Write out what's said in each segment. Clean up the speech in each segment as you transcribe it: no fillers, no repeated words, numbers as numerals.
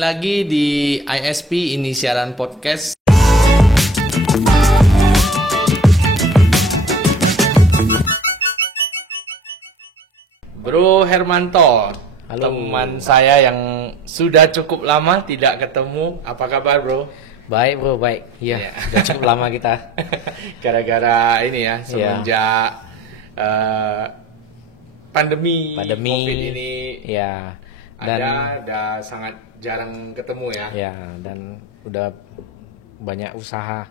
lagi di ISP, ini siaran podcast. Bro Hermanto, halo. Teman saya yang sudah cukup lama tidak ketemu. Apa kabar, bro? Baik bro, baik. Iya, sudah cukup lama kita. Gara-gara ini ya, semenjak pandemi COVID ini, ya. Dan udah sangat jarang ketemu ya. Ya, dan udah banyak usaha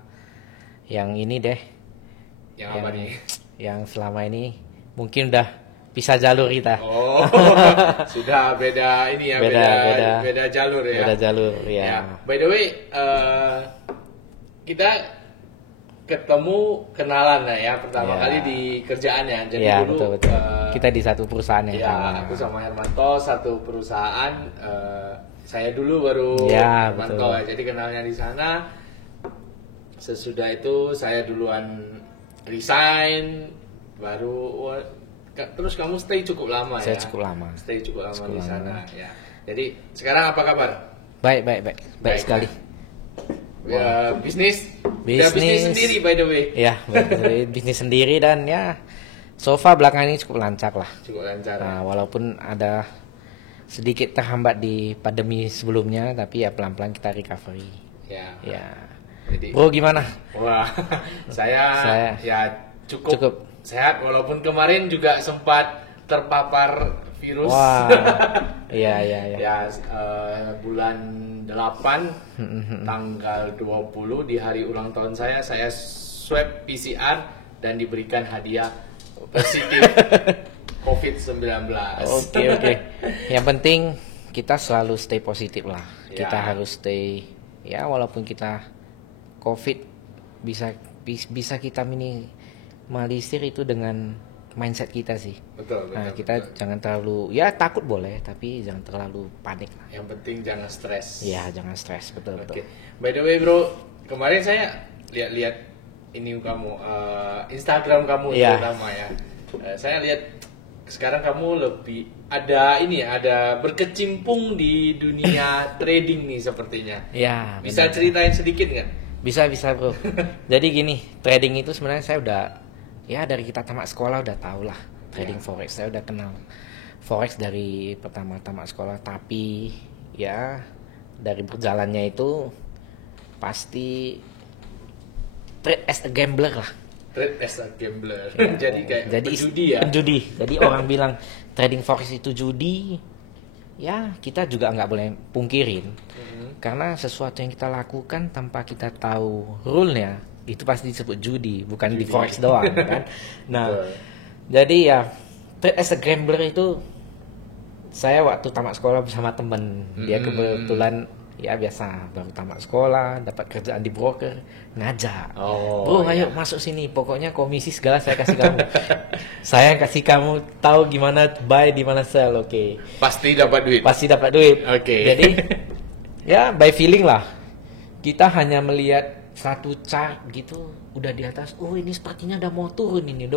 yang ini deh. Yang apa nih? Yang selama ini mungkin udah pisah jalur kita. Oh, sudah beda ini ya, beda jalur ya. Beda jalur ya. By the way, kita ketemu kenalan lah ya pertama kali di kerjaan ya. Jadi ya, dulu betul. Kita di satu perusahaan ya. Ya, aku sama Hermanto satu perusahaan. Saya dulu baru ya, Hermanto. Jadi kenalnya di sana. Sesudah itu saya duluan resign, baru terus kamu stay cukup lama Saya ya. Stay cukup lama di sana ya. Jadi sekarang apa kabar? Baik sekali. Ya, bisnis sendiri by the way. Ya, bisnis sendiri dan ya so far belakangan ini cukup lancar lah. Cukup lancar. Nah, walaupun ada sedikit terhambat di pandemi sebelumnya, tapi ya pelan-pelan kita recovery. Ya. Jadi, bro gimana? Wah, saya ya cukup sehat walaupun kemarin juga sempat terpapar virus. Wah. Iya. Ya, bulan 8 tanggal 20 di hari ulang tahun saya swab PCR dan diberikan hadiah positif COVID-19. Oke. Yang penting kita selalu stay positif lah. Ya. Kita harus stay ya, walaupun kita COVID bisa kita minimalisir itu dengan mindset kita sih. Betul. Kita jangan terlalu takut boleh, tapi jangan terlalu panik lah. Yang penting jangan stres. Ya, jangan stres, betul. By the way, bro, kemarin saya lihat ini kamu Instagram kamu terutama ya. Saya lihat sekarang kamu lebih ada berkecimpung di dunia trading nih sepertinya. Ya. Bisa ceritain sedikit nggak? Bisa bro. Jadi gini, trading itu sebenarnya saya udah dari kita tamat sekolah udah tahu lah trading forex. Saya udah kenal forex dari pertama tamat sekolah, tapi ya dari berjalannya itu pasti trade as a gambler lah. Trade as a gambler. Jadi kayak penjudi ya. Penjudi. Jadi orang bilang trading forex itu judi. Ya, kita juga nggak boleh pungkirin. Karena sesuatu yang kita lakukan tanpa kita tahu rule-nya, itu pasti disebut judi, bukan di forex doang kan. Nah, jadi ya trade as a gambler itu saya waktu tamat sekolah bersama temen. Dia kebetulan ya biasa baru tamat sekolah, dapat kerjaan di broker, ngajak. Bro, ayo masuk sini, pokoknya komisi segala saya kasih kamu. Saya kasih kamu tahu gimana buy, di mana sell, oke. Pasti dapat duit. Oke. Jadi ya by feeling lah. Kita hanya melihat satu chart gitu, udah di atas. Oh, ini sepertinya udah mau turun ini.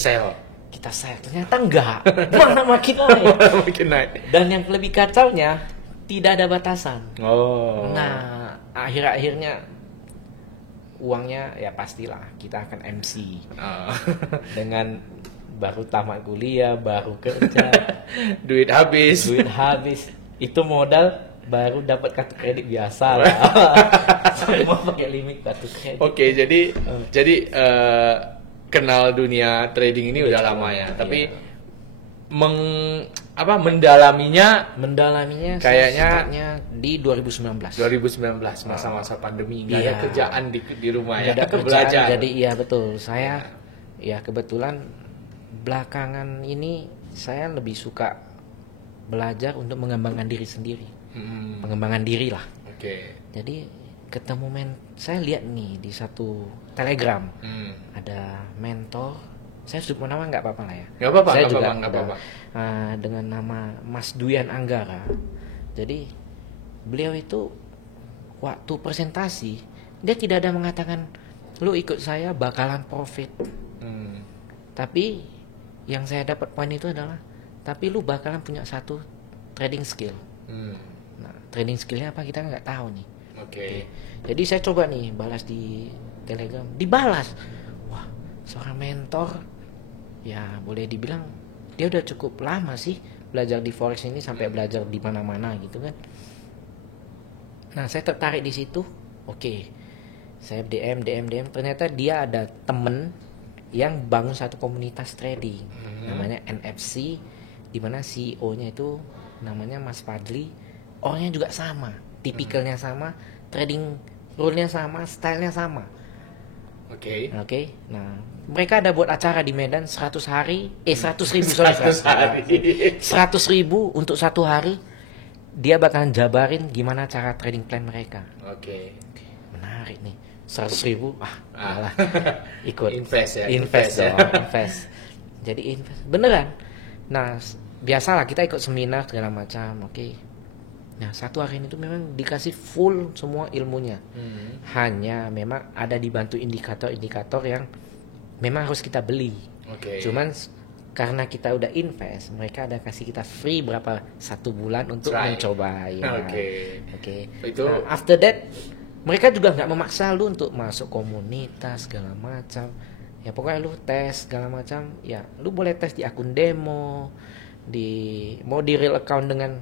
Sell. Kita sell. Ternyata enggak. Malah makin naik. Dan yang lebih kacaunya, tidak ada batasan. Nah, akhirnya uangnya ya pastilah kita akan MC. Dengan baru tamat kuliah, baru kerja, duit habis. Itu modal baru dapat kartu kredit biasa lah. Saya mau pakai limit kartu kredit. Oke, jadi kenal dunia trading ini udah lama ya, tapi mendalaminya kayaknya di 2019 masa-masa pandemi, nggak ada kerjaan di rumah ya, ada belajar. Jadi iya betul, saya kebetulan belakangan ini saya lebih suka belajar untuk mengembangkan diri sendiri, pengembangan diri lah. Jadi ketemu saya lihat nih di satu Telegram ada mentor. Saya sebut nama nggak apa-apa lah ya. Saya juga dengan nama Mas Duyan Anggara. Jadi beliau itu waktu presentasi dia tidak ada mengatakan lu ikut saya bakalan profit. Tapi yang saya dapat poin itu adalah tapi lu bakalan punya satu trading skill. Nah, trading skillnya apa kita nggak tahu nih. Oke. Jadi saya coba nih balas di Telegram, dibalas. Wah, seorang mentor, ya boleh dibilang dia udah cukup lama sih belajar di forex ini, sampai belajar di mana-mana gitu kan. Nah, saya tertarik di situ. Oke, saya DM. Ternyata dia ada temen yang bangun satu komunitas trading, namanya NFC, di mana CEO-nya itu namanya Mas Fadli. Orangnya juga sama, tipikalnya sama, trading rule-nya sama, style-nya sama. Oke. Nah, mereka ada buat acara di Medan 100 ribu 100 ribu untuk 1 hari. Dia bakalan jabarin gimana cara trading plan mereka. Oke. Menarik nih. 100 ribu, malah ikut. Invest. Jadi invest, beneran. Nah, biasalah kita ikut seminar segala macam, Nah, 1 hari itu memang dikasih full semua ilmunya. Hanya memang ada dibantu indikator-indikator yang memang harus kita beli. Cuman karena kita udah invest, mereka ada kasih kita free berapa 1 bulan untuk mencoba ya. Itu nah, after that mereka juga nggak memaksa lu untuk masuk komunitas segala macam. Ya pokoknya lu tes segala macam. Ya lu boleh tes di akun demo, mau di real account dengan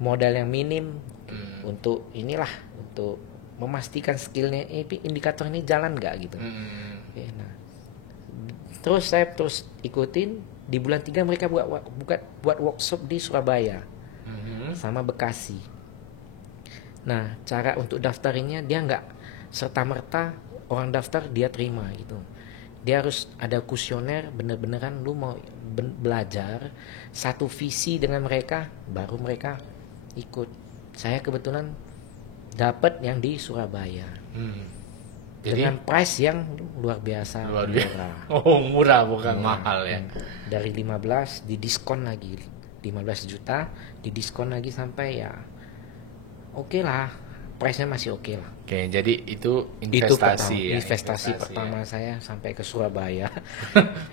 modal yang minim untuk untuk memastikan skillnya indikator ini jalan nggak gitu. Nah, terus saya ikutin. Di bulan 3 mereka buat workshop di Surabaya sama Bekasi. Nah, cara untuk daftarinnya dia nggak serta-merta orang daftar dia terima gitu. Dia harus ada kuesioner, bener-beneran lu mau belajar satu visi dengan mereka, baru mereka ikut. Saya kebetulan dapat yang di Surabaya. Dengan price yang luar biasa murah. Murah bukan mahal ya. Dari 15 didiskon lagi, 15 juta didiskon lagi sampai ya oke lah, price-nya masih oke lah. Oke, jadi itu investasi. Investasi pertama saya sampai ke Surabaya.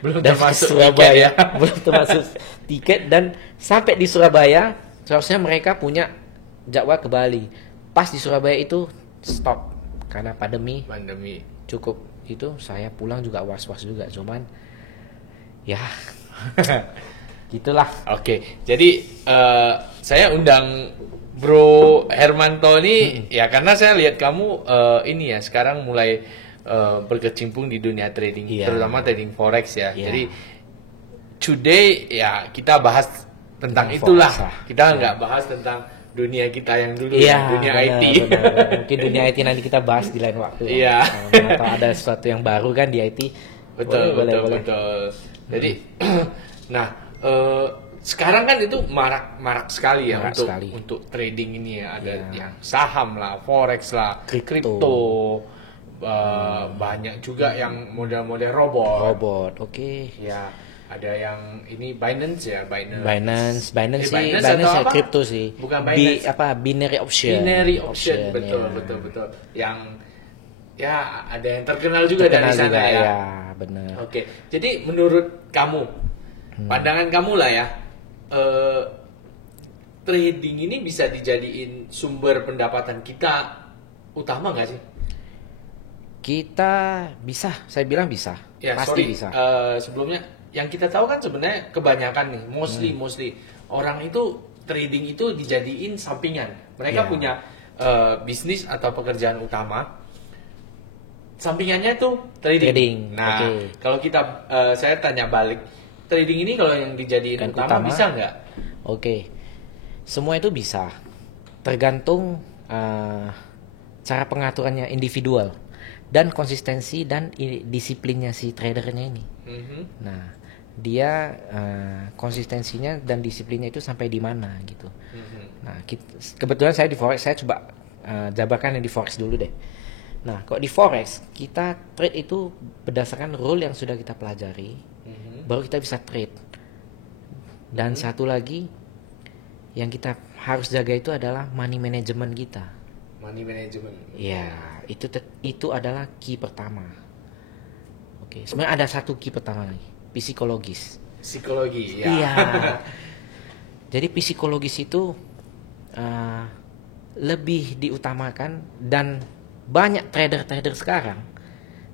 Belum dan termasuk Surabaya, tiket ya. belum termasuk tiket, dan sampai di Surabaya seharusnya mereka punya jadwal ke Bali. Pas di Surabaya itu stop karena pandemi. Cukup itu, saya pulang juga was-was juga, cuman ya gitulah. Oke, jadi saya undang Bro Hermanto ini ya karena saya lihat kamu ini ya sekarang mulai berkecimpung di dunia trading, terutama trading forex ya. Jadi today ya kita bahas tentang itulah. Kita nggak bahas tentang dunia kita yang dulu, dunia IT. Benar. Mungkin dunia IT nanti kita bahas di lain waktu. Atau ada sesuatu yang baru kan di IT. Betul. Jadi, nah sekarang kan itu marak sekali ya untuk trading ini ya. Ada yang saham lah, forex lah, kripto. Banyak juga yang model-model robot. Ya. Ada yang ini Binance ya, Binance ya kripto sih. Bukan Binance. Binary option. Betul. Yang ya ada yang terkenal juga dari sana ya. Ya, benar. Oke. Jadi menurut kamu, pandangan kamu lah ya, trading ini bisa dijadiin sumber pendapatan kita utama nggak sih? Kita bisa, saya bilang bisa. Ya, pasti bisa. Sebelumnya yang kita tahu kan sebenarnya kebanyakan nih, mostly orang itu trading itu dijadiin sampingan. Mereka punya bisnis atau pekerjaan utama, sampingannya tuh trading. Nah, kalau kita saya tanya balik, trading ini kalau yang dijadiin utama bisa nggak? Semua itu bisa, tergantung cara pengaturannya individual dan konsistensi dan disiplinnya si tradernya ini. Nah, dia konsistensinya dan disiplinnya itu sampai di mana gitu. Nah, kebetulan saya di forex, saya coba jabarkan yang di forex dulu deh. Nah, kalau di forex kita trade itu berdasarkan rule yang sudah kita pelajari, baru kita bisa trade. Dan satu lagi yang kita harus jaga itu adalah money management kita. Money management. Ya, itu adalah key pertama. Sebenarnya ada satu key pertama lagi, psikologi. Ya. Iya. Jadi psikologis itu lebih diutamakan, dan banyak trader-trader sekarang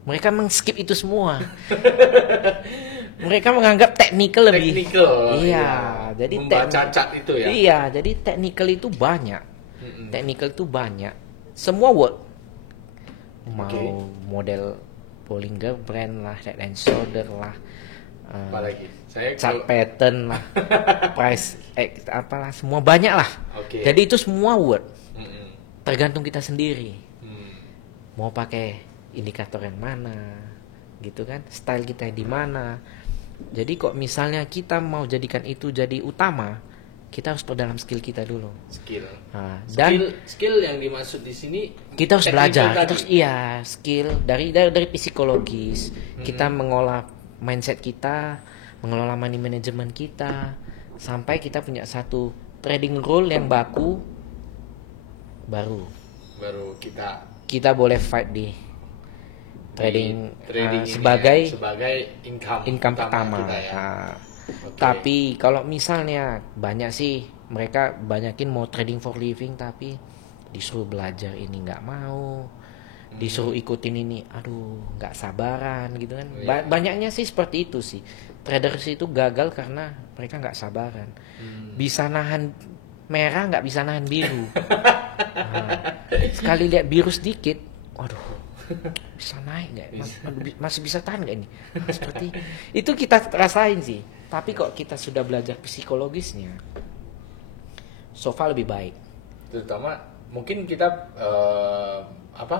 mereka meng-skip itu semua. Mereka menganggap technical lebih. Iya, jadi membaca chart itu ya. Iya, jadi technical itu banyak. Technical itu banyak. Semua word. Mau model Bollinger Band lah, head and shoulder lah. Apalagi saya chart pattern lah, price apalah, semua banyak lah. Jadi itu semua word. Tergantung kita sendiri. Mau pakai indikator yang mana, gitu kan? Style kita di mana. Jadi kok misalnya kita mau jadikan itu jadi utama, kita harus perdalam skill kita dulu. Dan skill yang dimaksud di sini kita harus belajar. Kita harus, skill dari psikologis. Kita mengolah mindset kita, mengelola money management kita, sampai kita punya satu trading rule yang baku, baru kita boleh fight di trading sebagai income pertama. Tapi kalau misalnya banyak sih, mereka banyakin mau trading for living tapi disuruh belajar ini nggak mau, disuruh ikutin ini, aduh nggak sabaran gitu kan. Banyaknya sih seperti itu sih. Traders itu gagal karena mereka nggak sabaran. Bisa nahan merah nggak bisa nahan biru. Sekali lihat biru sedikit, waduh, bisa naik nggak? Masih bisa tahan nggak ini? Seperti itu kita rasain sih. Tapi kok kita sudah belajar psikologisnya, so far lebih baik. Terutama mungkin kita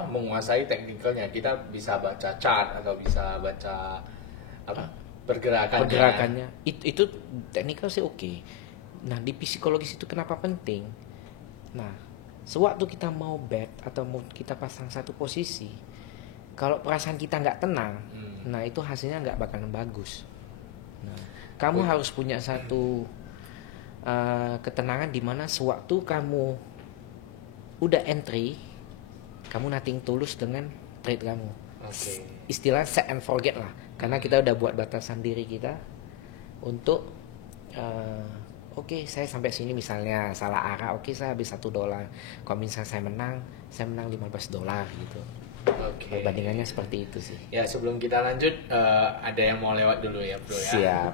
menguasai teknikalnya, kita bisa baca chart atau bisa baca pergerakannya. Itu teknikal sih oke. Nah, di psikologis itu kenapa penting? Nah, sewaktu kita mau bet atau mau kita pasang satu posisi, kalau perasaan kita nggak tenang, nah itu hasilnya nggak bakalan bagus. Nah, kamu harus punya satu ketenangan di mana sewaktu kamu udah entry, kamu nothing tulus dengan trade kamu. Istilah set and forget lah, karena kita udah buat batasan diri kita untuk Oke, saya sampai sini misalnya salah arah, saya habis $1. Kalau misalnya saya menang $15 gitu. Perbandingannya seperti itu sih. Ya, sebelum kita lanjut, ada yang mau lewat dulu ya, bro ya. Siap.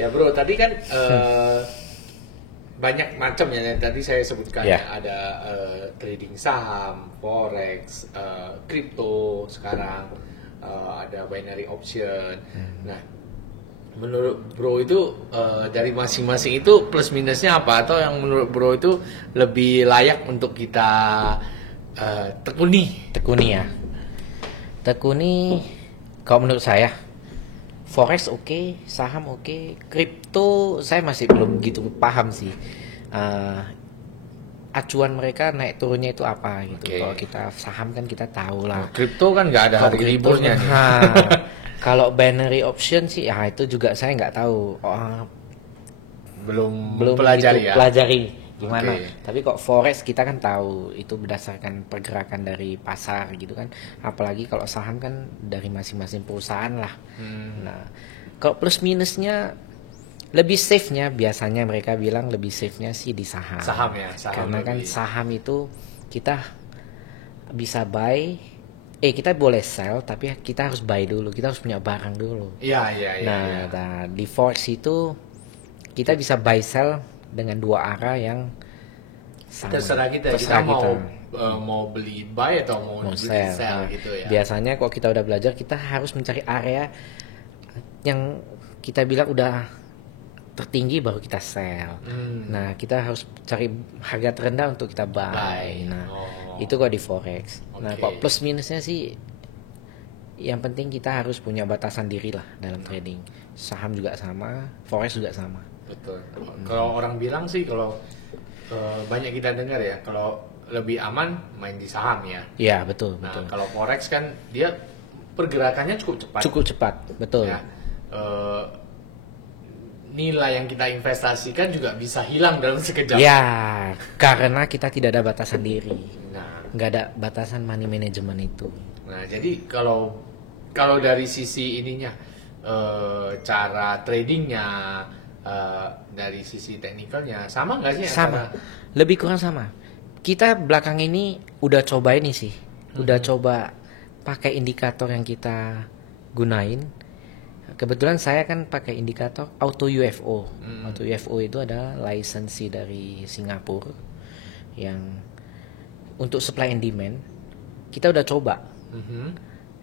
Ya bro, tadi kan banyak macam ya, tadi saya sebutkan ada trading saham, forex, kripto sekarang, ada binary option. Nah, menurut bro itu dari masing-masing itu plus minusnya apa, atau yang menurut bro itu lebih layak untuk kita tekuni ya. Tekuni kalau menurut saya forex oke, saham oke, kripto saya masih belum gitu paham sih. Acuan mereka naik turunnya itu apa gitu. Kalau kita saham kan kita tahu lah. Kripto kan nggak ada harga liburnya. Kalau binary option sih ya itu juga saya nggak tahu. Belum pelajari gimana. Tapi kok forex kita kan tahu itu berdasarkan pergerakan dari pasar gitu kan. Apalagi kalau saham kan dari masing-masing perusahaan lah. Nah, kalau plus minusnya Lebih safe-nya biasanya mereka bilang lebih safe-nya sih di saham. Saham ya, saham Karena kan lebih. saham itu kita bisa buy, kita boleh sell tapi kita harus buy dulu, kita harus punya barang dulu. Iya. Nah, di forex itu kita bisa buy sell dengan dua arah yang sama. Terserah kita mau beli buy atau mau beli sell Nah, gitu ya. biasanya kalau kita udah belajar kita harus mencari area yang kita bilang udah tertinggi baru kita sell. Nah, kita harus cari harga terendah untuk kita buy. Nah, itu kalau di forex. Nah, kok plus minusnya sih yang penting kita harus punya batasan diri lah dalam trading. Saham juga sama, forex juga sama. Betul. Kalau orang bilang sih kalau banyak kita dengar ya, kalau lebih aman main di saham ya. Iya, betul. Kalau forex kan dia pergerakannya cukup cepat. Cukup cepat, betul. Ya, nilai yang kita investasikan juga bisa hilang dalam sekejap. Ya, karena kita tidak ada batasan diri. Nah, nggak ada batasan money management itu. Nah, jadi kalau dari sisi ininya, cara tradingnya, dari sisi teknikalnya sama nggak sih? Sama, lebih kurang sama. Kita belakang ini udah coba ini sih, udah coba pakai indikator yang kita gunain. Kebetulan saya kan pakai indikator Auto UFO. Auto UFO itu adalah lisensi dari Singapura yang untuk supply and demand. Kita udah coba.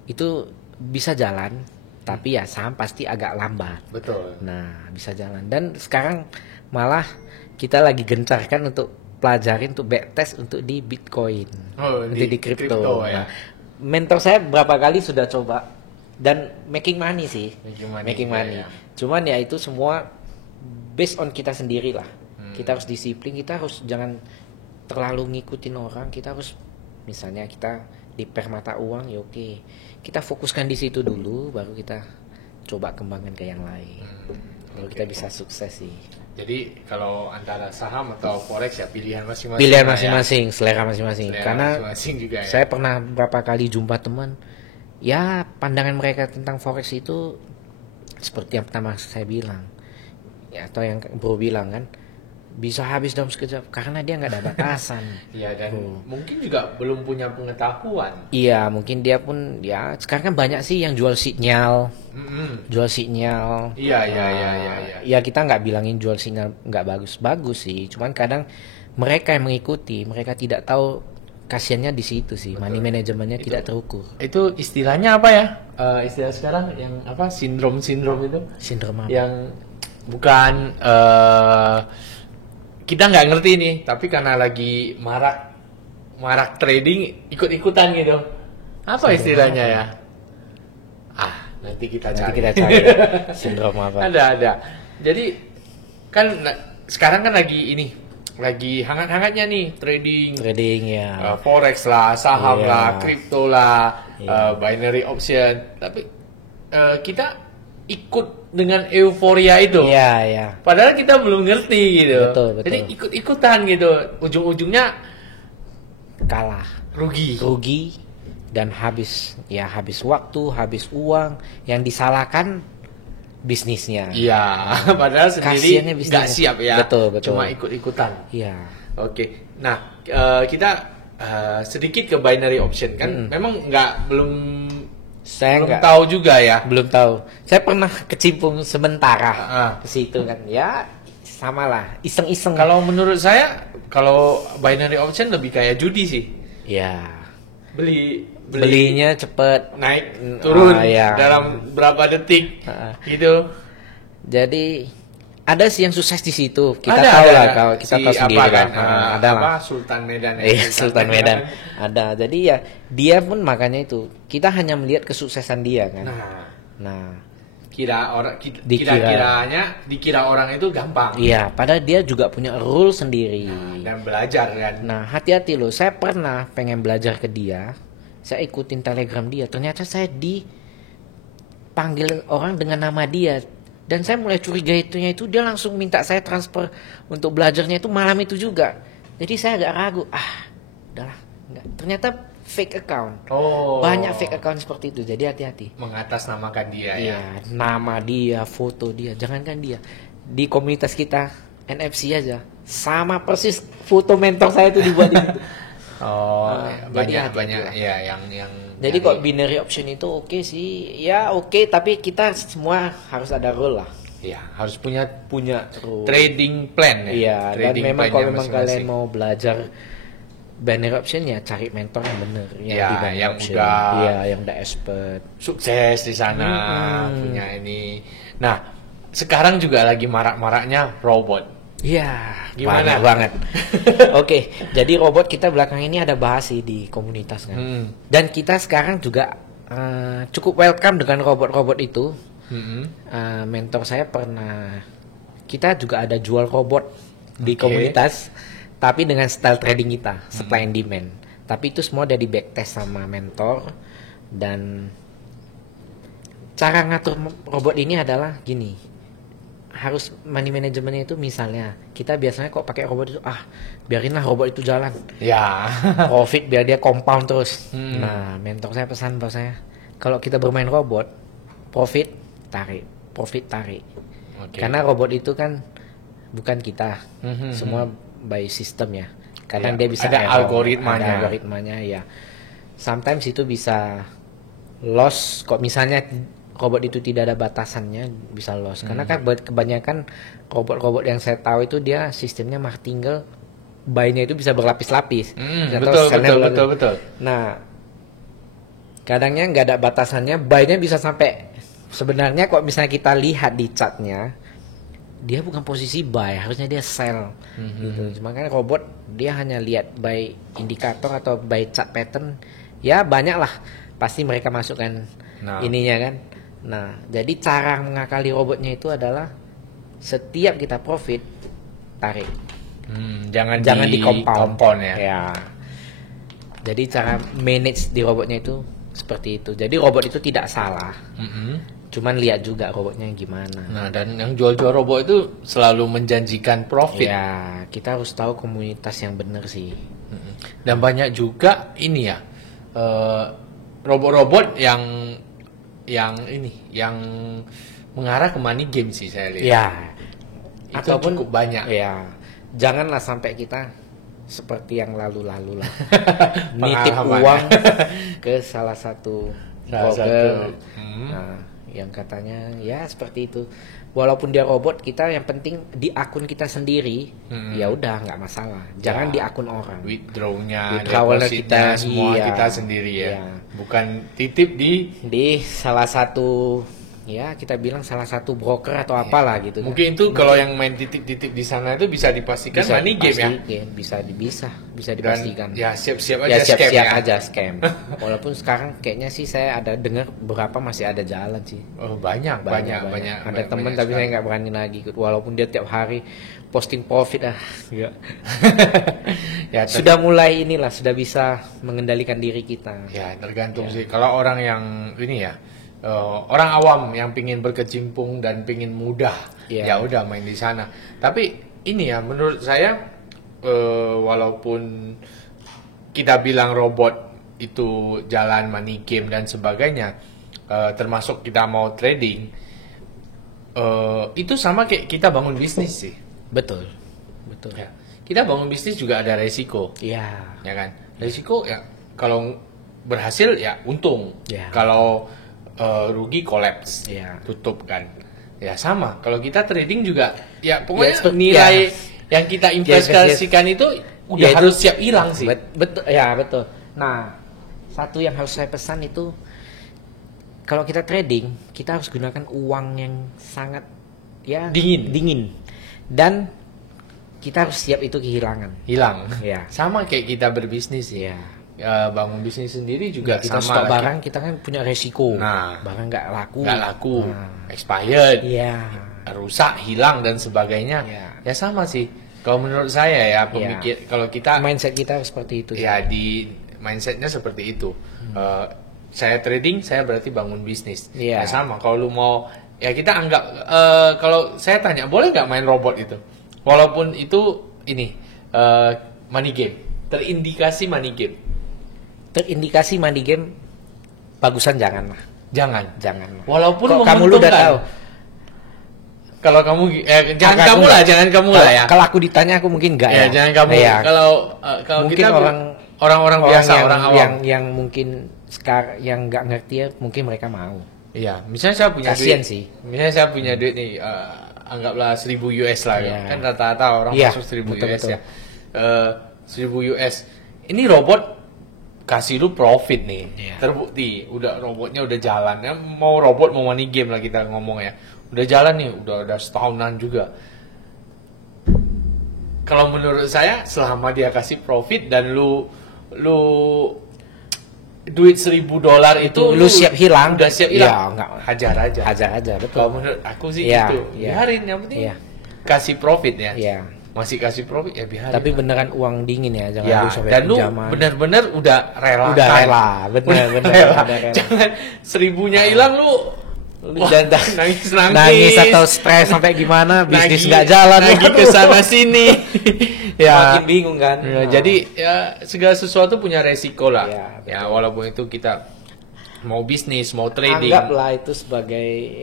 Itu bisa jalan, tapi ya saham pasti agak lambat. Betul. Nah, bisa jalan. Dan sekarang malah kita lagi gencarkan untuk pelajarin untuk backtest untuk di Bitcoin. Untuk di kripto. Ya. Nah, mentor saya berapa kali sudah coba dan making money sih. Making money. Ya. Cuman ya itu semua based on kita sendiri lah. Kita harus disiplin, kita harus jangan terlalu ngikutin orang. Kita harus misalnya kita di permata uang ya oke. Kita fokuskan di situ dulu baru kita coba kembangkan ke yang lain. Kalau kita bisa sukses sih. Jadi kalau antara saham atau forex ya pilihan masing-masing. Pilihan masing-masing, selera masing-masing. Karena masing-masing juga ya. saya pernah berapa kali jumpa teman, ya pandangan mereka tentang forex itu seperti yang pertama saya bilang, ya atau yang bro bilang kan, bisa habis dalam sekejap karena dia nggak ada batasan. Iya dan mungkin juga belum punya pengetahuan. Iya mungkin dia pun ya sekarang kan banyak sih yang jual sinyal, jual sinyal. Iya. Ya kita nggak bilangin jual sinyal nggak bagus sih, cuman kadang mereka yang mengikuti mereka tidak tahu kasiannya di situ sih. Betul. Money manajemennya tidak terukur. Itu istilahnya apa ya? Istilah sekarang yang apa? Sindrom itu? Sindrom apa? Yang bukan kita nggak ngerti nih, tapi karena lagi marak trading ikut-ikutan gitu. Apa istilahnya ya? Nanti kita cari. Sindrom apa? Ada. Jadi kan sekarang kan lagi hangat-hangatnya nih trading ya. Forex lah, saham lah, kripto lah, binary option. Tapi kita ikut dengan euforia itu. Iya. Padahal kita belum ngerti gitu. Betul. Jadi ikut-ikutan gitu. Ujung-ujungnya kalah, rugi dan habis waktu, habis uang, yang disalahkan bisnisnya. Iya, padahal sendiri nggak siap ya. Betul. Cuma ikut-ikutan. Iya. Oke. Nah, kita sedikit ke binary option kan. Memang belum tahu juga ya. Belum tahu. Saya pernah kecimpung sementara ke situ kan. Ya, samalah, iseng-iseng. Kalau menurut saya, kalau binary option lebih kayak judi sih. Ya. Belinya cepet naik turun dalam berapa detik gitu. Jadi ada sih yang sukses di situ. Kita tahu lah kalau kita tahu sendiri kan. Ada lah. Sultan Medan. Sultan Medan. Ada. Jadi ya dia pun makanya itu kita hanya melihat kesuksesan dia kan. Nah, dikira orang itu gampang. Iya, padahal dia juga punya rule sendiri. Dan belajar kan. Nah, hati-hati loh. Saya pernah pengen belajar ke dia. Saya ikutin telegram dia. Ternyata saya dipanggil orang dengan nama dia. Dan saya mulai curiga itu dia langsung minta saya transfer untuk belajarnya itu malam itu juga. Jadi saya agak ragu. Udahlah, enggak. Ternyata fake account. Banyak fake account seperti itu. Jadi hati-hati. Mengatasnamakan dia ya. Nama dia, foto dia, jangankan dia. di komunitas kita NFC aja sama persis foto mentor saya itu dibuat di situ. Banyak ya yang jadi kok binary option itu oke sih, ya oke, tapi kita semua harus ada role lah. Ya, harus punya trading plan ya. Iya, dan memang kalau memang kalian mau belajar binary option ya cari mentor yang bener yang udah expert, sukses di sana, punya ini. Nah, sekarang juga lagi marak-maraknya robot. Iya, gimana banget. Oke, jadi robot kita belakang ini ada bahas sih di komunitas kan. Dan kita sekarang juga cukup welcome dengan robot-robot itu. Mentor saya kita juga ada jual robot di komunitas, tapi dengan style trading kita, supply and demand. Tapi itu semua udah di backtest sama mentor. Dan cara ngatur robot ini adalah gini. Harus money manajemennya itu, misalnya kita biasanya kok pakai robot itu, biarinlah robot itu jalan, profit biar dia compound terus. Nah, mentor saya pesan bahwa kalau kita bermain robot, profit tarik, karena robot itu kan bukan kita, semua by system ya. Kadang dia bisa ada algoritmanya ya. Sometimes itu bisa loss, kok misalnya robot itu tidak ada batasannya bisa loss. Karena kan kebanyakan robot-robot yang saya tahu itu dia sistemnya martingale, buy-nya itu bisa berlapis-lapis. Betul. Nah, kadangnya nggak ada batasannya, buy-nya bisa sampai, sebenarnya kok misalnya kita lihat di chartnya, dia bukan posisi buy, harusnya dia sell. Gitu. Cuma kan robot dia hanya lihat buy indikator atau buy chart pattern, ya banyak lah pasti mereka masukkan ininya kan. Nah, jadi cara mengakali robotnya itu adalah setiap kita profit tarik, jangan di compound ya. Jadi cara manage di robotnya itu seperti itu. Jadi robot itu tidak salah, cuman lihat juga robotnya gimana. Nah, dan yang jual-jual robot itu selalu menjanjikan profit. Ya, kita harus tahu komunitas yang benar sih. Dan banyak juga ini ya, robot-robot yang mengarah ke money game sih saya lihat. Ya, itu ataupun cukup banyak. Ya, janganlah sampai kita seperti yang lalu-lalu lah, nitip uang ke salah satu broker, yang katanya ya seperti itu. Walaupun dia robot, kita yang penting di akun kita sendiri, ya udah nggak masalah. Jangan di akun orang. Withdrawalnya kita semua kita sendiri ya. Bukan titip di salah satu, ya kita bilang salah satu broker atau apalah gitu. Mungkin itu kalau yang main titip-titip di sana itu bisa dipastikan money game ya. Bisa dipastikan. Ya siap-siap aja scam. Walaupun sekarang kayaknya sih saya ada dengar beberapa masih ada jalan sih. Oh, banyak. Ada teman tapi saya nggak berani lagi ikut, walaupun dia tiap hari posting profit ya. Ya, sudah mulai sudah bisa mengendalikan diri kita. Ya, tergantung sih. Kalau orang yang ini ya, orang awam yang pingin berkecimpung dan pingin mudah, ya udah main di sana. Tapi ini ya, menurut saya walaupun kita bilang robot itu jalan money game dan sebagainya, termasuk kita mau trading, itu sama kayak kita bangun bisnis sih. Betul. Ya. Kita bangun bisnis juga ada resiko. Ya kan? Resiko ya, kalau berhasil ya untung. Ya. Kalau rugi kolaps, tutup kan. Ya sama. Kalau kita trading juga, ya pokoknya nilai yang kita investasikan itu udah harus siap hilang sih. Betul. Nah, satu yang harus saya pesan itu, kalau kita trading, kita harus gunakan uang yang sangat dingin. Dan kita harus siap itu hilang. Ya. Sama kayak kita berbisnis ya. Bangun bisnis sendiri juga kita sama. Stok barang kita kan punya resiko. Nah, barang nggak laku. Expired. Rusak, hilang dan sebagainya. Ya sama sih. Kalau menurut saya ya, kalau kita mindset kita seperti itu. Ya, di mindsetnya seperti itu. Saya trading, saya berarti bangun bisnis. Ya sama. Kalau lu mau, ya kita anggap, kalau saya tanya, boleh nggak main robot itu? Walaupun itu money game, terindikasi money game. Bagusan jangan. Walaupun kamu udah tahu, Kalau kamu jangan kamu lah, jangan kamu lah ya. Kalau aku ditanya aku mungkin enggak ya. Jangan kamu. Ya. Kalau mungkin kita orang biasa, orang awam yang mungkin sekarang yang nggak ngerti ya, mungkin mereka mau. Iya, misalnya saya punya Kasian duit. sih. Misalnya saya punya duit nih, anggaplah 1.000 US lah kan rata-rata orang masuk 1.000 US ya. 1.000 US. Ini robot kasih lu profit nih, terbukti. Udah robotnya udah jalan ya. Mau robot mau money game lah kita ngomong ya. Udah jalan nih, udah setahunan juga. Kalau menurut saya selama dia kasih profit dan lu duit $1.000 itu lu siap hilang, udah siap hilang. Ya, enggak. Hajar aja, betul. Kalau menurut aku sih gitu. Biarin, yang penting kasih profit ya. Iya. Masih kasih profit ya biarin. Tapi beneran uang dingin ya, jangan lu sampai dan lu pinjaman. benar-benar udah rela. Bener. Jangan 1.000-nya hilang lu jangan nangis atau stres sampai gimana, bisnis nggak jalan lagi ke sana sini. Makin bingung kan. Jadi ya segala sesuatu punya resiko lah. Ya, walaupun itu kita mau bisnis, mau trading. Anggaplah itu sebagai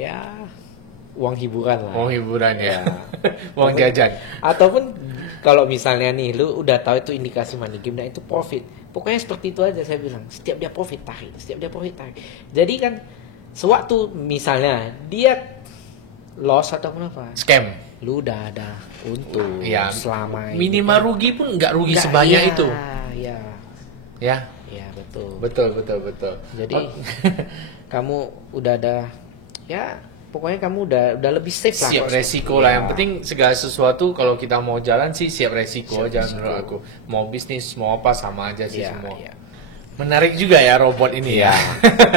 uang hiburan lah. Uang hiburan ya. Uang jajan. Ataupun kalau misalnya nih lu udah tahu itu indikasi money game dan itu profit. Pokoknya seperti itu aja saya bilang. Setiap dia profit tarik. Jadi kan sewaktu misalnya dia loss atau apa, scam, lu udah ada untung selama minimal ini, rugi pun nggak rugi sebanyak itu. Ya, betul. Jadi kamu udah ada, pokoknya kamu udah lebih safe lah. Siap resiko lah. Yang penting segala sesuatu kalau kita mau jalan sih siap resiko aja menurut aku. Mau bisnis mau apa sama aja sih semua. Menarik juga ya robot ini ya.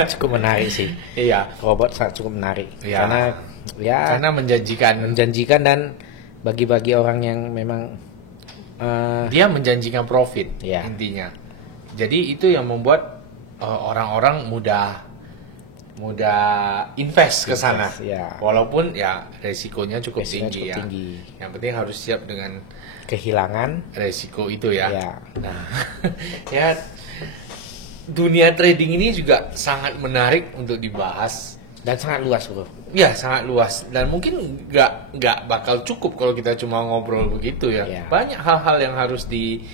Cukup menarik sih. Iya. Robot cukup menarik. Karena menjanjikan dan bagi orang yang memang dia menjanjikan profit intinya. Jadi itu yang membuat orang-orang mudah invest ke sana. Walaupun resikonya cukup tinggi. Yang penting harus siap dengan kehilangan resiko itu ya. Nah, dunia trading ini juga sangat menarik untuk dibahas dan sangat luas, bro. Ya, sangat luas dan mungkin nggak bakal cukup kalau kita cuma ngobrol begitu ya. Banyak hal-hal yang harus ini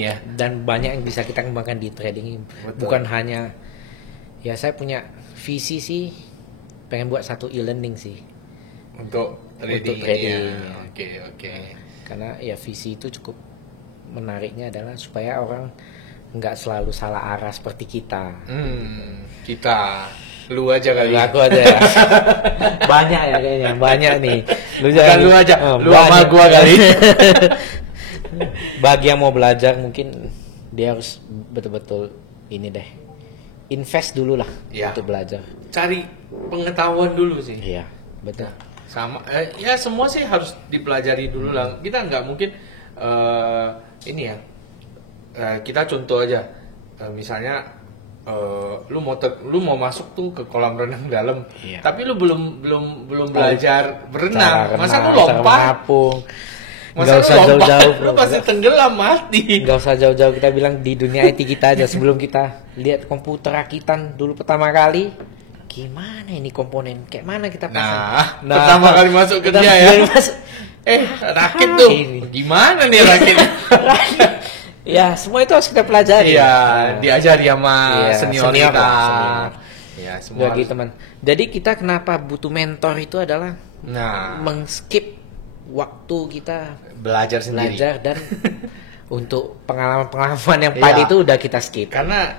ya, dan banyak yang bisa kita kembangkan di trading. Bukan hanya saya punya visi sih pengen buat satu e-learning sih untuk trading. Oke. Karena visi itu cukup menariknya adalah supaya orang nggak selalu salah arah seperti kita. Lu aja kali. Aku aja ya. Banyak ya kayaknya, banyak nih. Lu aja. Lu sama gua kali. Bagi yang mau belajar mungkin dia harus betul-betul ini deh. Invest dulu lah untuk belajar. Cari pengetahuan dulu sih. Iya, betul. Sama semua sih harus dipelajari dulu lah. Kita nggak mungkin kita contoh aja, misalnya lu mau masuk tuh ke kolam renang dalam, tapi lu belum belajar berenang, masa lu lompat? Masa lu jauh-jauh, lu pasti tenggelam mati. Gak usah jauh-jauh, kita bilang di dunia IT kita aja. Sebelum kita lihat komputer rakitan dulu pertama kali, gimana ini komponen, kayak mana kita pasang? Pertama kali masuk ke dia ya. Rakit tuh, gimana nih rakit? Semua itu harus kita pelajari. Diajari sama senior kita. Semua bagi teman. Jadi kita kenapa butuh mentor itu adalah mengskip waktu kita belajar sendiri. Dan untuk pengalaman yang pahit itu udah kita skip. Karena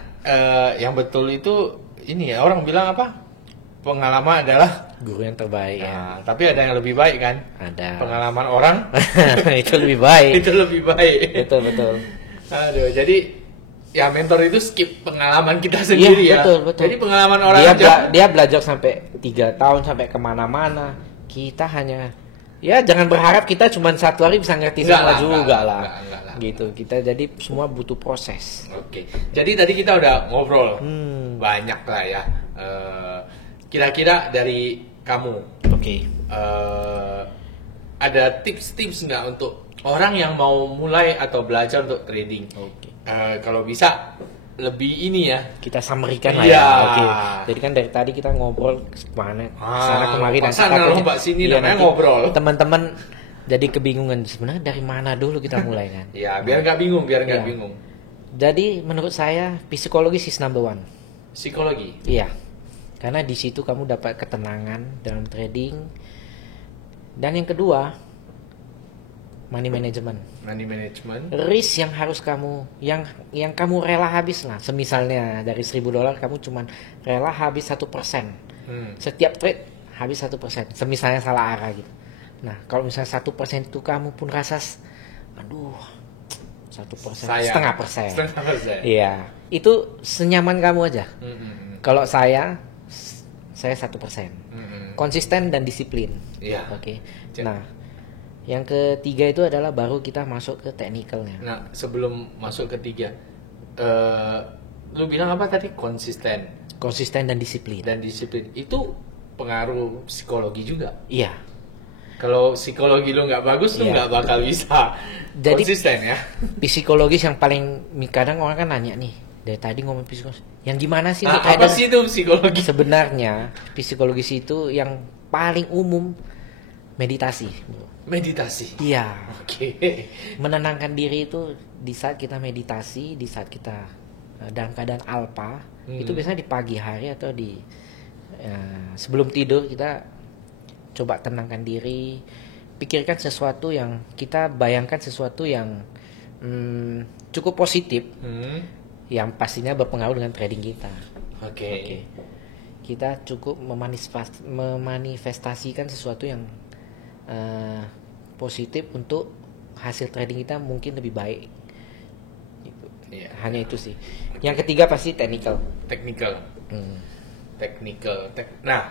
yang betul itu ini orang bilang apa? Pengalaman adalah guru yang terbaik. Tapi ada yang lebih baik kan? Ada. Pengalaman orang itu lebih baik. Itu lebih baik. Betul. Aduh, jadi mentor itu skip pengalaman kita sendiri ya. Betul. Jadi pengalaman orang dia belajar sampai 3 tahun sampai kemana-mana. Kita hanya jangan berharap kita cuma 1 hari bisa ngerti semua juga lah. Gitu. Kita jadi semua butuh proses. Oke. Jadi tadi kita udah ngobrol banyak lah ya. Kira-kira dari kamu, ada tips-tips nggak untuk orang yang mau mulai atau belajar untuk trading? Kalau bisa lebih ini ya. Kita summary-kan lah ya. Oke. Jadi kan dari tadi kita ngobrol kemana sana kemari dan lomba sini namanya ngobrol. Teman-teman jadi kebingungan sebenarnya dari mana dulu kita mulai kan? Ya, biar nggak bingung, bingung. Jadi menurut saya psikologi is number one. Psikologi. Iya. Karena di situ kamu dapat ketenangan dalam trading. Dan yang kedua, money management. Money management. Risk yang harus kamu, yang kamu rela habis lah. Semisalnya dari $1.000 kamu cuman rela habis 1%. Setiap trade habis 1%. Semisalnya salah arah gitu. Nah kalau misalnya 1% itu kamu pun rasa, aduh, 1%, setengah persen. Iya, itu senyaman kamu aja. Kalau saya 1%. Konsisten dan disiplin. Iya. Oke. Nah, yang ketiga itu adalah baru kita masuk ke technicalnya. Nah, sebelum masuk ketiga, lu bilang apa tadi? Konsisten dan disiplin. Dan disiplin itu pengaruh psikologi juga. Iya. Kalau psikologi lu nggak bagus, lu nggak bakal bisa konsisten ya. Psikologis yang paling kadang orang kan nanya nih, dari tadi ngomong psikologis, yang gimana sih? Apa sih itu psikologi? Sebenarnya psikologis itu yang paling umum meditasi. Meditasi. Iya. Oke. Menenangkan diri itu di saat kita meditasi, di saat kita dalam keadaan alpha, itu biasanya di pagi hari atau di sebelum tidur kita coba tenangkan diri, pikirkan sesuatu yang kita bayangkan sesuatu yang cukup positif, yang pastinya berpengaruh dengan trading kita. Oke. Kita cukup memanifestasikan sesuatu yang positif untuk hasil trading kita mungkin lebih baik. Gitu. Yeah. Hanya itu sih. Yang ketiga pasti technical. Nah,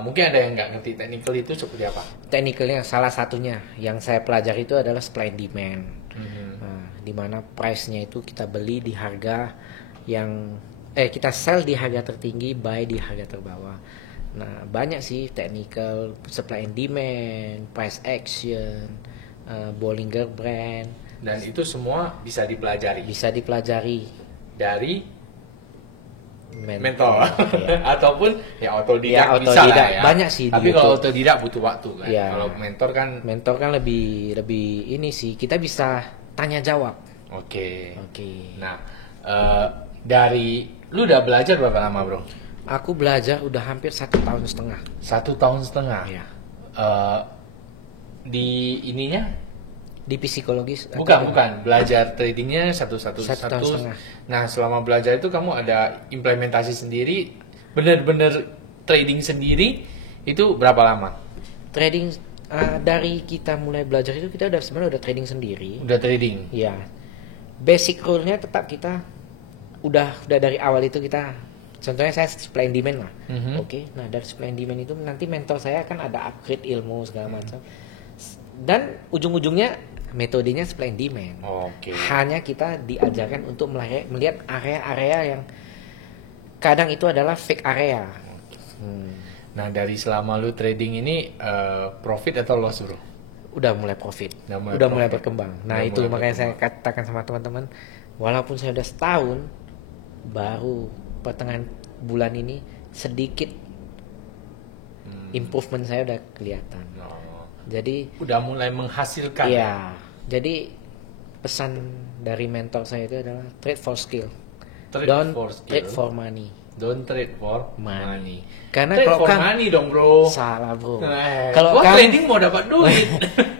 mungkin ada yang nggak ngerti technical itu seperti apa? Technicalnya salah satunya yang saya pelajari itu adalah supply and demand. Nah, di mana price-nya itu kita beli di harga yang kita sell di harga tertinggi, buy di harga terbawah. Nah, banyak sih technical, supply and demand, price action, Bollinger Band. Dan itu semua bisa dipelajari. Bisa dipelajari dari mentor. Okay. Ataupun ya otodidak bisa lah ya. Banyak sih. Tapi kalau otodidak butuh waktu kan. Ya. Kalau mentor kan lebih ini sih, kita bisa tanya jawab. Oke. Nah, dari lu udah belajar berapa lama, Bro? Aku belajar udah hampir 1,5 tahun. 1,5 tahun? Iya. Di ininya? Di psikologis? Bukan. Belajar tradingnya satu. Nah, selama belajar itu kamu ada implementasi sendiri, bener-bener trading sendiri, itu berapa lama? Trading dari kita mulai belajar itu kita sebenarnya udah trading sendiri. Udah trading? Iya. Basic rule-nya tetap kita udah dari awal itu kita, contohnya saya supply and demand lah. Oke. Nah, dari supply and demand itu nanti mentor saya kan ada upgrade ilmu segala macam. Dan ujung-ujungnya metodenya supply and demand. Hanya kita diajarkan untuk melihat area-area yang kadang itu adalah fake area. Nah, dari selama lu trading ini profit atau loss, Bro? Udah mulai profit. Udah mulai berkembang. Nah, itu makanya saya katakan sama teman-teman, walaupun saya udah setahun, baru pertengahan bulan ini sedikit improvement saya udah kelihatan. Jadi udah mulai menghasilkan. Iya. Jadi pesan dari mentor saya itu adalah trade for skill. Don't trade for money. Don't trade for money. Karena trade for money dong, Bro. Salah, Bro. Kalau trading mau dapat duit.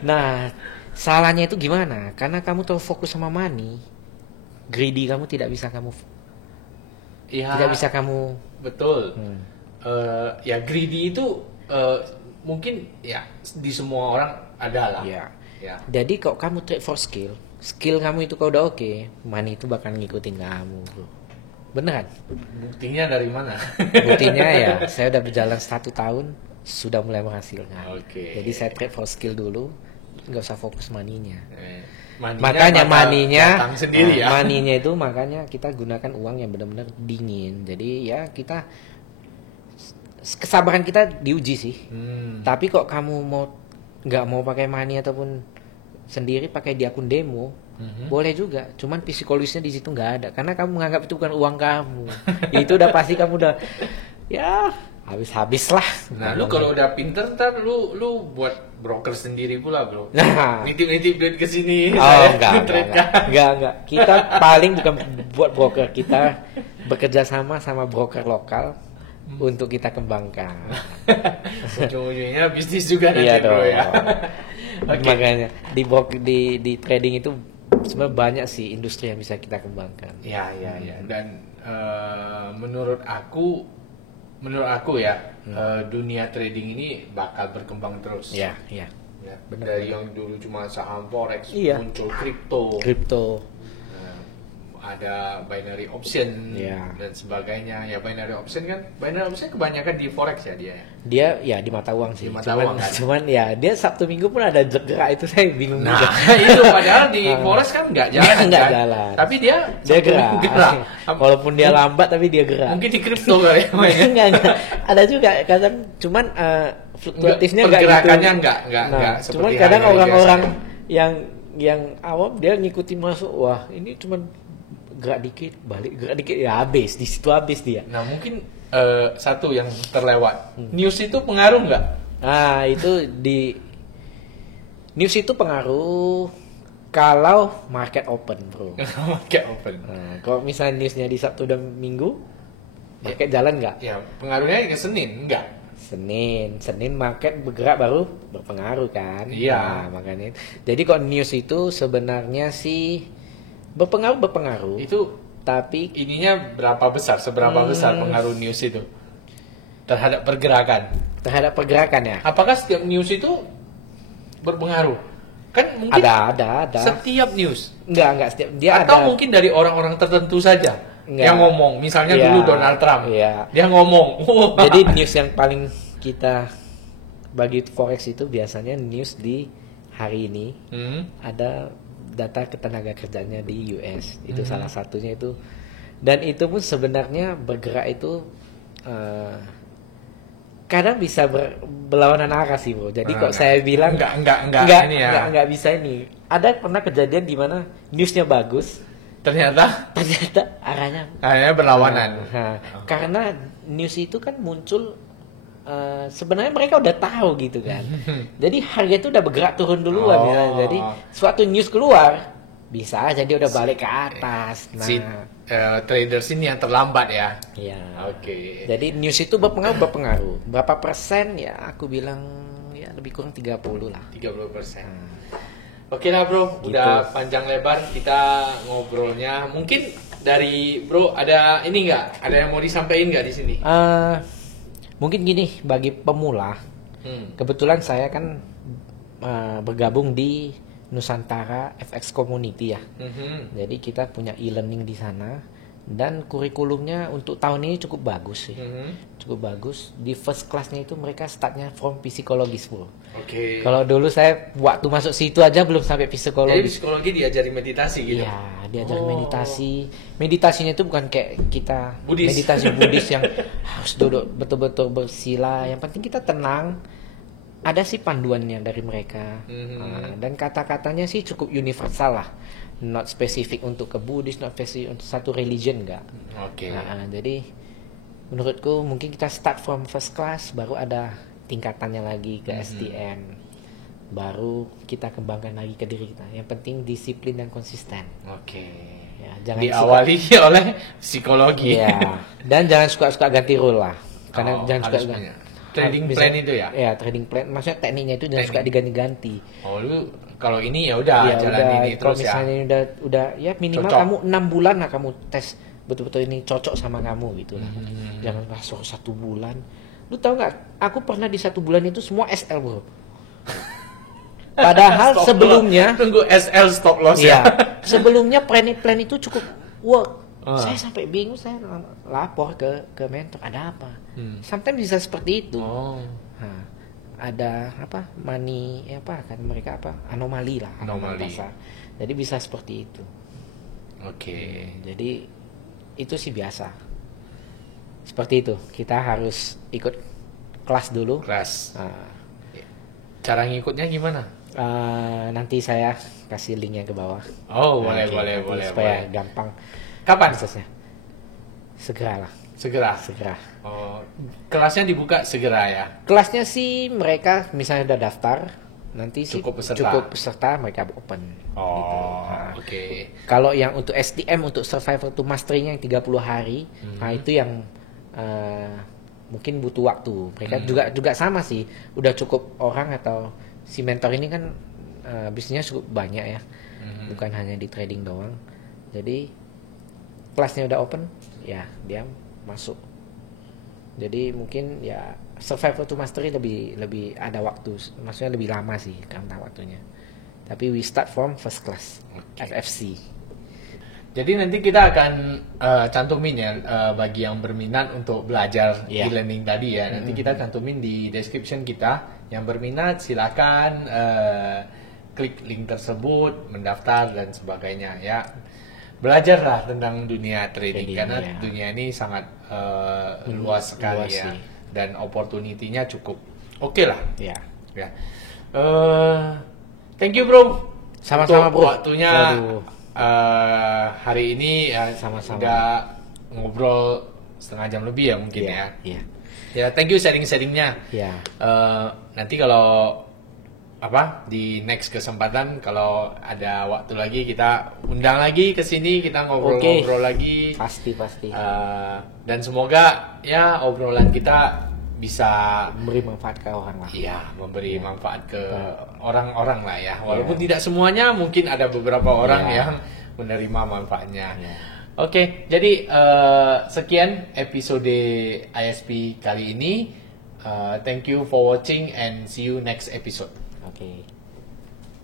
Nah, salahnya itu gimana? Karena kamu terlalu fokus sama money, greedy kamu tidak bisa kamu betul. Ya greedy itu mungkin ya di semua orang ada lah. Ya. Jadi kalau kamu trade for skill kamu itu kalau udah oke, money itu bakal ngikutin kamu, Bro. Beneran? Buktinya dari mana? Buktinya ya, saya udah berjalan 1 tahun sudah mulai menghasilkan. Jadi saya trade for skill dulu, nggak usah fokus money-nya. Makanya money-nya itu makanya kita gunakan uang yang benar-benar dingin. Jadi ya kita kesabaran kita diuji sih. Tapi kok kamu nggak mau pakai money ataupun sendiri pakai di akun demo, boleh juga. Cuman psikologisnya di situ nggak ada, karena kamu menganggap itu bukan uang kamu. Itu udah pasti kamu udah ya habis lah. Nah, lu kalau udah pinter ntar lu buat broker sendiri pula, bro. Nah, nitip duit ke sini. oh enggak. Kita paling bukan buat broker, kita bekerja sama broker lokal untuk kita kembangkan. Ujung-ujungnya bisnis juga nanti, Iya bro dong. ya. Okay. Makanya di trading itu sebenarnya banyak sih industri yang bisa kita kembangkan. Ya. Dan menurut aku ya, dunia trading ini bakal berkembang terus. Iya. Ya, dari yang dulu cuma saham forex, Iya. muncul kripto, ada binary option dan sebagainya. Ya binary option kebanyakan di forex ya dia. Dia ya di mata uang sih. Di mata uang kan? Cuman ya dia Sabtu Minggu pun ada gerak, itu saya bingung Nah, juga. itu padahal di forex kan nggak jalan. Nggak kan? jalan. Tapi dia gerak. Walaupun dia lambat tapi dia gerak. Mungkin di kripto kali ya. Enggak. Ada juga kadang cuman fluktuatifnya enggak gitu. Pergerakannya enggak seperti cuman kadang hari-hari orang-orang biasa. yang awam dia ngikutin masuk, wah ini cuman gerak dikit balik, gerak dikit ya habis, di situ habis dia. Nah, mungkin satu yang terlewat. News itu pengaruh nggak? Nah, itu news itu pengaruh kalau market open, bro. Market open. Nah, kalau misalnya newsnya di Sabtu dan Minggu, market jalan nggak? Ya, pengaruhnya ke Senin enggak. Senin market bergerak baru berpengaruh kan? Iya. Nah, makanya. Jadi kok news itu sebenarnya sih berpengaruh. Itu tapi seberapa besar pengaruh news itu terhadap pergerakan ya? Apakah setiap news itu berpengaruh? Kan mungkin ada setiap news. Enggak setiap dia atau ada. Mungkin dari orang-orang tertentu saja yang ngomong. Misalnya dulu Donald Trump. Iya. Dia ngomong. Jadi news yang paling kita bagi forex itu biasanya news di hari ini ada data ketenaga kerjanya di US, itu salah satunya itu. Dan itu pun sebenarnya bergerak itu kadang bisa berlawanan arah sih, bro. Jadi kok saya bilang enggak bisa ini. Ada pernah kejadian di mana newsnya bagus, ternyata arahnya berlawanan. Karena news itu kan muncul sebenarnya mereka udah tahu gitu kan. Jadi harga itu udah bergerak turun duluan ya. Jadi suatu news keluar bisa jadi udah balik ke atas. Nah, traders ini yang terlambat ya. Iya. Oke. Jadi news itu berpengaruh. Berapa persen ya? Aku bilang ya lebih kurang 30 lah. 30%. Oke lah, bro. Udah gitu. Panjang lebar kita ngobrolnya. Mungkin dari bro ada ini nggak? Ada yang mau disampaikan nggak di sini? Mungkin gini, bagi pemula, kebetulan saya kan bergabung di Nusantara FX Community ya. Jadi kita punya e-learning di sana dan kurikulumnya untuk tahun ini cukup bagus sih. Cukup bagus. Di first class-nya itu mereka startnya from psikologis, bro. Oke. Kalau dulu saya waktu masuk situ aja belum sampai psikologi. Jadi psikologi diajari meditasi gitu. Iya, diajari meditasi. Meditasinya itu bukan kayak kita Buddhis. meditasi Buddhis yang harus duduk betul-betul bersila. Yang penting kita tenang. Ada sih panduannya dari mereka. Dan kata-katanya sih cukup universal lah. Not spesifik untuk ke Buddhis, not spesifik untuk satu religion enggak. Oke. Jadi menurutku mungkin kita start from first class, baru ada tingkatannya lagi ke STM, baru kita kembangkan lagi ke diri kita. Yang penting disiplin dan konsisten. Oke. Ya, jangan diawali oleh psikologi. Ya. Dan jangan suka-suka ganti role lah. Karena jangan suka trading plan itu ya. Ya, trading plan. Maksudnya tekniknya itu jangan suka diganti-ganti. Oh, lu kalau ini ya udah jalan ini terus ya. Kalau misalnya udah ya minimal cocok. Kamu 6 bulan lah kamu tes betul-betul ini cocok sama kamu gitu lah. Jangan masuk 1 bulan. Lu tahu nggak? Aku pernah di 1 bulan itu semua SL, bro. Padahal sebelumnya tunggu SL stop loss ya. Sebelumnya plan itu cukup work. Saya sampai bingung, saya lapor ke mentor, ada apa? Sometimes bisa seperti itu. Nah, ada apa? Money apa kan mereka apa? Anomali lah. Anomali. Jadi bisa seperti itu. Oke. Jadi itu sih biasa. Seperti itu, kita harus ikut kelas dulu. Kelas. Cara ngikutnya gimana? Nanti saya kasih linknya ke bawah. Oh, boleh supaya boleh. gampang. Kapan prosesnya? Segera. Segera. Oh, kelasnya dibuka segera ya. Kelasnya sih mereka misalnya udah daftar, nanti cukup peserta mereka open. Oh, gitu. Oke. Kalau yang untuk STM untuk survival to mastery yang 30 hari, nah itu yang mungkin butuh waktu. Mereka juga sama sih, udah cukup orang atau si mentor ini kan bisnisnya cukup banyak ya, bukan hanya di trading doang. Jadi kelasnya udah open, ya dia masuk. Jadi mungkin ya survival to mastery lebih ada waktu, maksudnya lebih lama sih karena waktunya. Tapi we start from first class, FFC. Jadi nanti kita akan cantumin ya bagi yang berminat untuk belajar e-learning tadi ya. Nanti kita cantumin di description kita. Yang berminat silakan klik link tersebut, mendaftar dan sebagainya ya. Belajarlah tentang dunia trading karena dunia ini sangat luas sekali ya. Sih. Dan opportunity-nya cukup oke lah. Ya. Thank you bro. Sama-sama bro. Waktunya hari ini sama-sama. Udah ngobrol setengah jam lebih ya mungkin ya. Iya. Ya, thank you sharing-sharingnya. Ya. Nanti kalau di next kesempatan kalau ada waktu lagi kita undang lagi ke sini, kita ngobrol-ngobrol lagi. Pasti. Dan semoga ya obrolan kita bisa memberi manfaat ke orang lah. Iya, memberi manfaat ke orang-orang lah ya. Walaupun tidak semuanya, mungkin ada beberapa orang yang menerima manfaatnya. Oke, jadi sekian episode ISP kali ini. Thank you for watching and see you next episode. Oke.